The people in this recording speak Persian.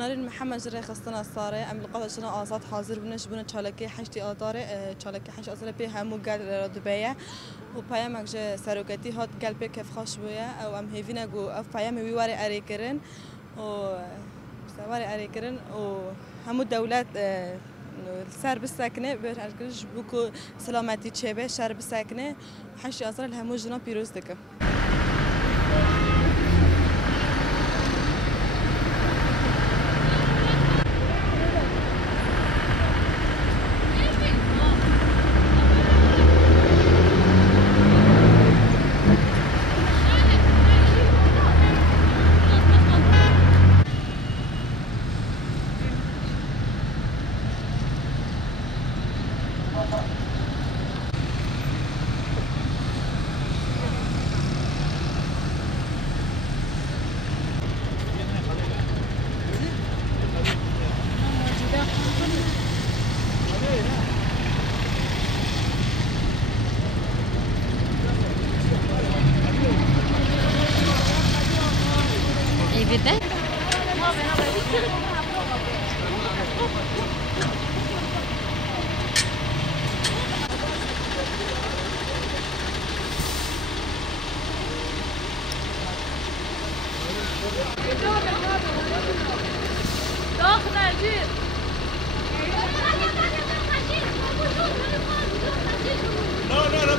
نارين محمد جري خستنا صاري ام لقطة آزاد حاضر بنش بنا چالکی حشتی آداره چالکی حش آزاد به همو گل ردبیه و پیام اگه سرکتی هات گل به کف خاش بوده او ام هیوینا گو اف پیام ویواری اری کرن و سواری اری کرن و همو دولت سر بسکنه به هرکش بکو سلامتی چه به شر بسکنه حشتی آزاد همو جنا پیروز دکه Evde? No, no, no.